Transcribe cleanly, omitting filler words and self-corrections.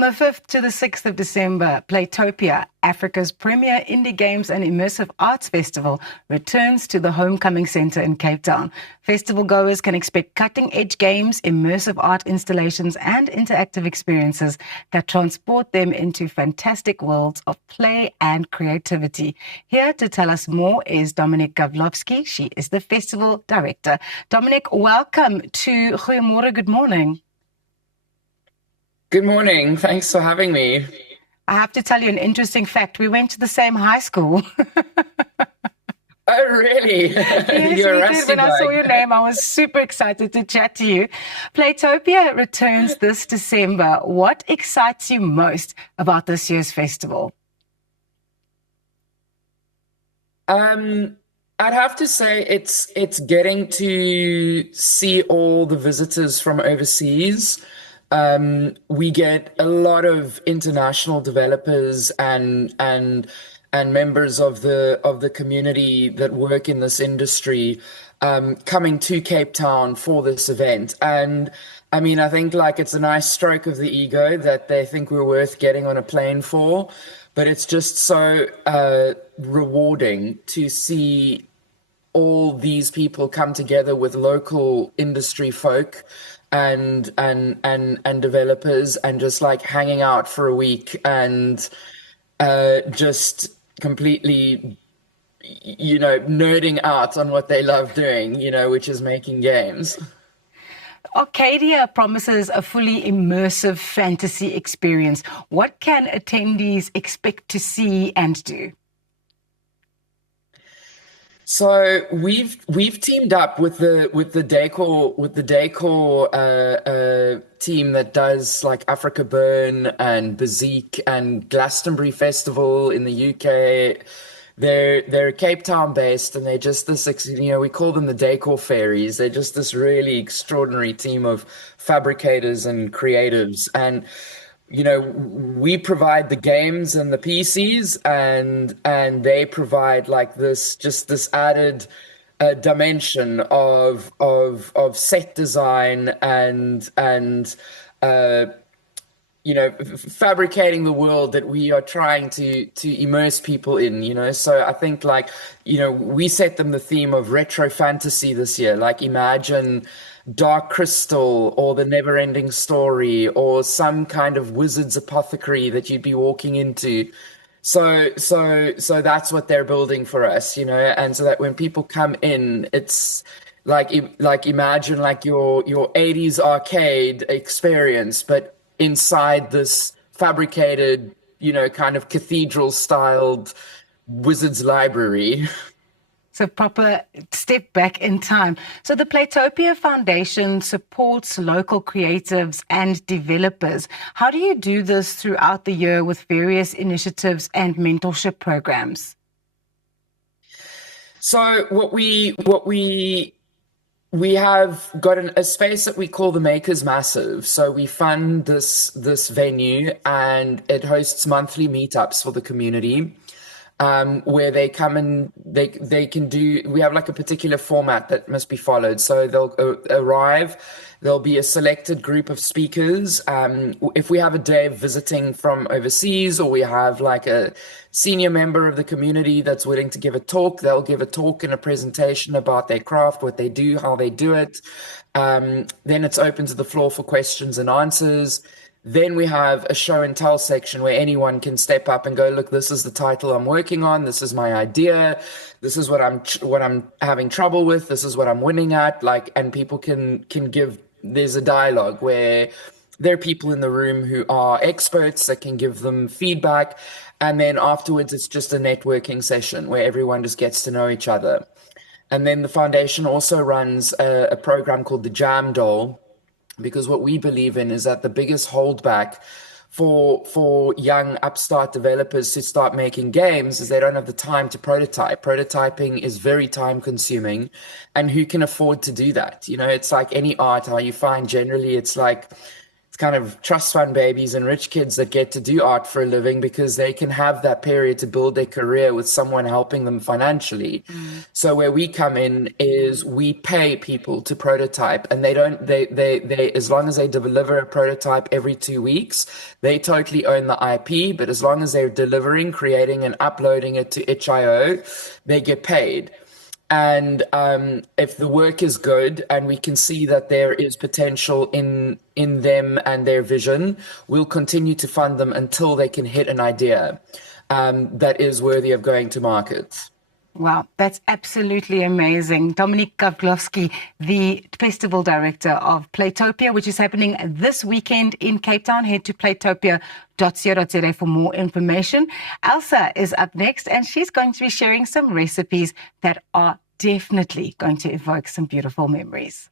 From the 5th to the 6th of December, Playtopia, Africa's premier indie games and immersive arts festival, returns to the Homecoming Centre in Cape Town. Festival goers can expect cutting-edge games, immersive art installations and interactive experiences that transport them into fantastic worlds of play and creativity. Here to tell us more is Dominique Gawlowski. She is the festival director. Dominique, welcome to Goeiemôre. Good morning. Good morning. Thanks for having me. I have to tell you an interesting fact. We went to the same high school. Oh, really? Yes, You're we a did. rusty When I saw bug. your name, I was super excited to chat to you. Playtopia returns this December. What excites you most about this year's festival? I'd have to say it's getting to see all the visitors from overseas. We get a lot of international developers and members of the community that work in this industry coming to Cape Town for this event. And I mean, I think like it's a nice stroke of the ego that they think we're worth getting on a plane for, but it's just so rewarding to see all these people come together with local industry folk and developers and just like hanging out for a week and just completely nerding out on what they love doing, which is making games. Arcadia promises a fully immersive fantasy experience. What can attendees expect to see and do? So we've teamed up with the decor team that does like Africa Burn and Bazique and Glastonbury Festival in the UK. They're Cape Town based, and they're just this, we call them the decor fairies. They're just this really extraordinary team of fabricators and creatives. And we provide the games and the PCs, and they provide like this added dimension of set design and fabricating the world that we are trying to immerse people in. So I think like, we set them the theme of retro fantasy this year. Like imagine Dark Crystal or the Never-Ending Story or some kind of wizard's apothecary that you'd be walking into. So that's what they're building for us, and so that when people come in, it's like imagine like your 80s arcade experience, but inside this fabricated, kind of cathedral styled wizard's library. So proper step back in time. So the Playtopia Foundation supports local creatives and developers. How do you do this throughout the year with various initiatives and mentorship programs? So what we have got a space that we call the Makers Massive. So we fund this venue, and it hosts monthly meetups for the community. Where they come and they can do, we have like a particular format that must be followed. So they'll arrive, there'll be a selected group of speakers. If we have a day visiting from overseas, or we have like a senior member of the community that's willing to give a talk, they'll give a talk and a presentation about their craft, what they do, how they do it. Then it's open to the floor for questions and answers. Then we have a show and tell section where anyone can step up and go, look, this is the title I'm working on. This is my idea. This is what I'm having trouble with. This is what I'm winning at. And people can give, there's a dialogue where there are people in the room who are experts that can give them feedback. And then afterwards, it's just a networking session where everyone just gets to know each other. And then the foundation also runs a program called the Jam Doll, because what we believe in is that the biggest holdback for young upstart developers to start making games is they don't have the time to prototype. Prototyping is very time consuming, and who can afford to do that? It's like any art, how you find generally it's kind of trust fund babies and rich kids that get to do art for a living because they can have that period to build their career with someone helping them financially. So where we come in is we pay people to prototype, and they as long as they deliver a prototype every 2 weeks, they totally own the IP. But as long as they're delivering, creating and uploading it to itch.io, they get paid. And if the work is good and we can see that there is potential in them and their vision, we'll continue to fund them until they can hit an idea that is worthy of going to market. Wow, that's absolutely amazing. Dominique Gawlowski, the festival director of Playtopia, which is happening this weekend in Cape Town. Head to playtopia.co.za for more information. Elsa is up next, and she's going to be sharing some recipes that are definitely going to evoke some beautiful memories.